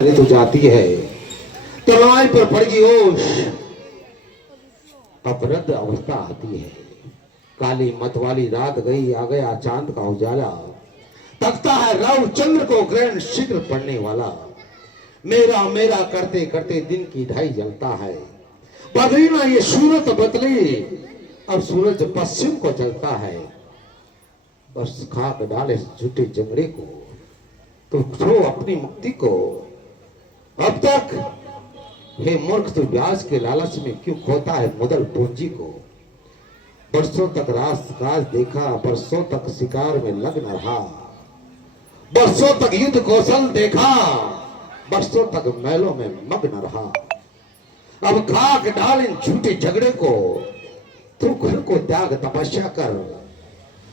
तो जाती है तलवार पर पड़गी ओश, अपरद अवस्था आती है। काली मत वाली रात गई, आ गया चांद का उजाला। तकता है रव चंद्र को ग्रहण शीघ्र पड़ने वाला। मेरा मेरा करते करते दिन की ढाई जलता है। बदली ना ये सूरत बदली, अब सूरज पश्चिम को चलता है। बस खाक डाले झूठे जंगड़े को, तो छो अपनी मुक्ति को। अब तक हे मूर्ख तू ब्याज के लालच में क्यों खोता है मुदल पूंजी को। बरसों तक राज देखा, बरसों तक शिकार में लग न रहा। बरसों तक युद्ध कौशल देखा, बरसों तक मैलों में मग्न रहा। अब खाक डाल इन झूठे झगड़े को, तू घर को त्याग तपस्या कर।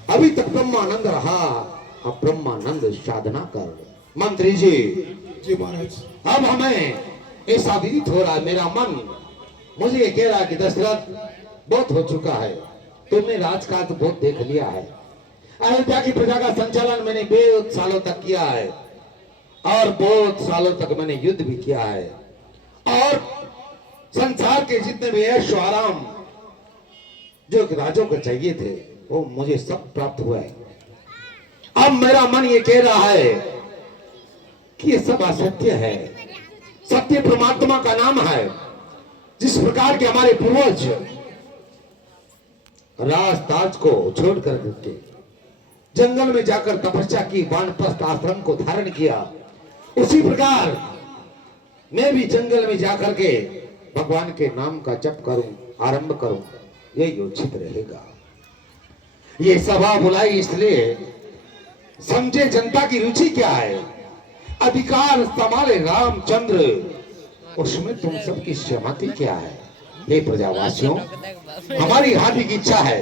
अभी तक ब्रह्मानंद रहा, अब ब्रह्मानंद साधना कर। मंत्री जी महाराज, अब हमें ऐसा विदित हो रहा है, मेरा मन मुझे ये कह रहा है कि दशरथ बहुत हो चुका है। तुमने राजकाज तो बहुत देख लिया है। अयोध्या की प्रजा का संचालन मैंने बहुत सालों तक किया है, और बहुत सालों तक मैंने युद्ध भी किया है, और संसार के जितने भी ऐश आराम जो राजों को चाहिए थे वो मुझे सब प्राप्त हुआ है। अब मेरा मन ये कह रहा है कि ये सब असत्य है। सत्य परमात्मा का नाम है। जिस प्रकार के हमारे पूर्वज राज ताज को छोड़ कर के जंगल में जाकर तपस्या की, वानप्रस्थ आश्रम को धारण किया, उसी प्रकार मैं भी जंगल में जाकर के भगवान के नाम का जप करूं, आरंभ करूं, यही उचित रहेगा। ये सभा बुलाई इसलिए समझे जनता की रुचि क्या है। अधिकार संभाले रामचंद्र, उसमें तुम सबकी सहमति क्या है। हे प्रजावासियों, हमारी हार्दिक इच्छा है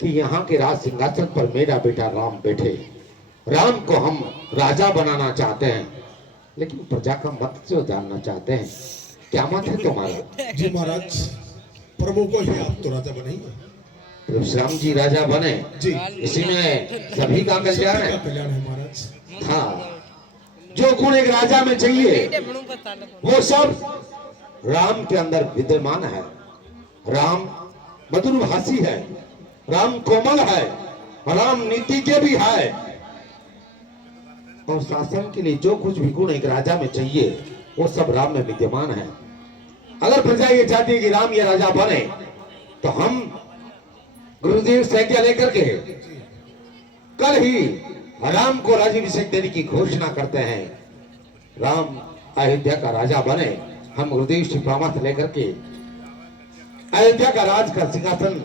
कि यहाँ के राज सिंहासन पर मेरा बेटा राम बैठे। राम को हम राजा बनाना चाहते हैं, लेकिन प्रजा का मत जो जानना चाहते हैं। क्या मत है तुम्हारा? जी महाराज, प्रभु को ही आप तो राजा बनाइए। प्रभु श्री राम जी राजा बने जी, इसी में सभी का कल्याण है। कल्याण है महाराज। हाँ, जो गुण एक राजा में चाहिए वो सब राम के अंदर विद्यमान है। राम मधुरभाषी है, राम कोमल है, राम नीति के भी है, और शासन के लिए जो कुछ भी गुण एक राजा में चाहिए वो सब राम में विद्यमान है। अगर प्रजा ये चाहती है कि राम ये राजा बने, तो हम गुरुदेव से आज्ञा लेकर के कल ही राम को राज्याभिषेक देने की घोषणा करते हैं। राम अयोध्या का राजा बने। हम गुरुदेव से परामर्श लेकर के अयोध्या का राज का सिंहासन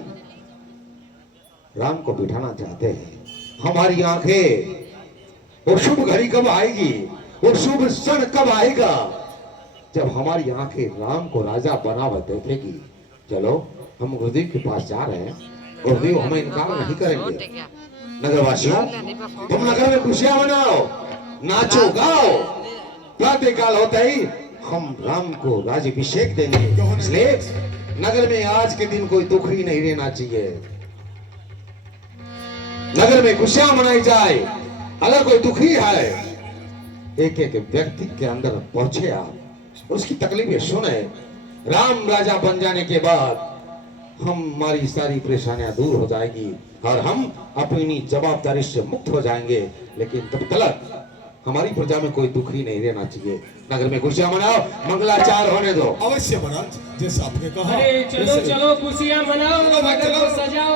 राम को बिठाना चाहते हैं। हमारी आंखें वो शुभ घड़ी कब आएगी, वो शुभ क्षण कब आएगा जब हमारी आंखें राम को राजा बना हुआ देखेगी। चलो, हम गुरुदेव के पास जा रहे हैं, गुरुदेव हमें इनकार नहीं करेंगे। नगरवासियों, तुम नगर में खुशियां मनाओ, नाचो गाओ। प्रातःकाल होता ही हम राम को राज्याभिषेक देंगे। इसलिए नगर में आज के दिन कोई दुख ही नहीं रहना चाहिए। नगर में खुशियां मनाई जाए। अगर कोई दुखी है, एक एक व्यक्ति के अंदर पहुंचे आप, उसकी तकलीफें सुने। राम राजा बन जाने के बाद हमारी सारी परेशानियां दूर हो जाएगी और हम अपनी जवाबदारी से मुक्त हो जाएंगे। लेकिन तब तक हमारी प्रजा में कोई दुखी नहीं रहना चाहिए। नगर में खुशियां मनाओ, मंगलाचार होने दो। अवश्य महाराज, जैसा आपने कहा। अरे चलो चलो, खुशियां मनाओ, नगर को सजाओ।